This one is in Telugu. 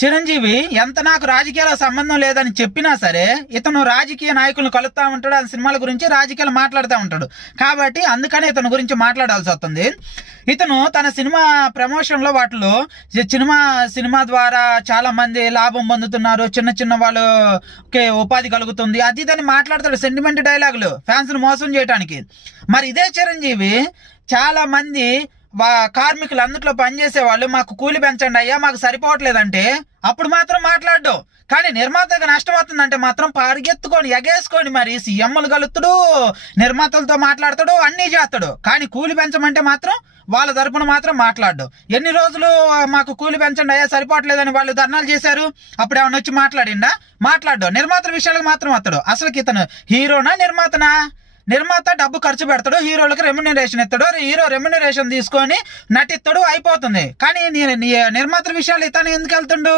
చిరంజీవి ఎంత నాకు రాజకీయాల సంబంధం లేదని చెప్పినా సరే ఇతను రాజకీయ నాయకులను కలుపుతా ఉంటాడు, ఆ సినిమాల గురించి రాజకీయాలు మాట్లాడుతూ ఉంటాడు. కాబట్టి అందుకనే ఇతని గురించి మాట్లాడాల్సి వస్తుంది. ఇతను తన సినిమా ప్రమోషన్లో వాటిలో సినిమా ద్వారా చాలా మంది లాభం పొందుతున్నారు, చిన్న చిన్న వాళ్ళకి ఉపాధి కలుగుతుంది, అది ఇదని మాట్లాడతాడు. సెంటిమెంట్ డైలాగులు ఫ్యాన్స్ను మోసం చేయడానికి. మరి ఇదే చిరంజీవి చాలా మంది కార్మికులు అందుట్లో పనిచేసే వాళ్ళు మాకు కూలి పెంచండి అయ్యా, మాకు సరిపోవట్లేదంటే అప్పుడు మాత్రం మాట్లాడు. కానీ నిర్మాతగా నష్టం అవుతుందంటే మాత్రం పరిగెత్తుకొని ఎగేసుకొని మరి సీఎంలు కలుపుతాడు, నిర్మాతలతో మాట్లాడతాడు, అన్నీ చేస్తాడు. కానీ కూలి పెంచమంటే మాత్రం వాళ్ళ తరపున మాత్రం మాట్లాడు. ఎన్ని రోజులు మాకు కూలి పెంచండి అయ్యా సరిపోవట్లేదని వాళ్ళు ధర్నాలు చేశారు, అప్పుడు ఏమన్నా వచ్చి మాట్లాడు. నిర్మాతల విషయాలకు మాత్రం వస్తాడు. అసలుకి ఇతను హీరోనా నిర్మాతనా? నిర్మాత డబ్బు ఖర్చు పెడతాడు, హీరోలకు రెమ్యునరేషన్ ఇస్తాడు, హీరో రెమ్యునరేషన్ తీసుకొని నటిస్తాడు, అయిపోతుంది. కానీ నిర్మాతల విషయాలు ఇతను ఎందుకు వెళ్తుండు?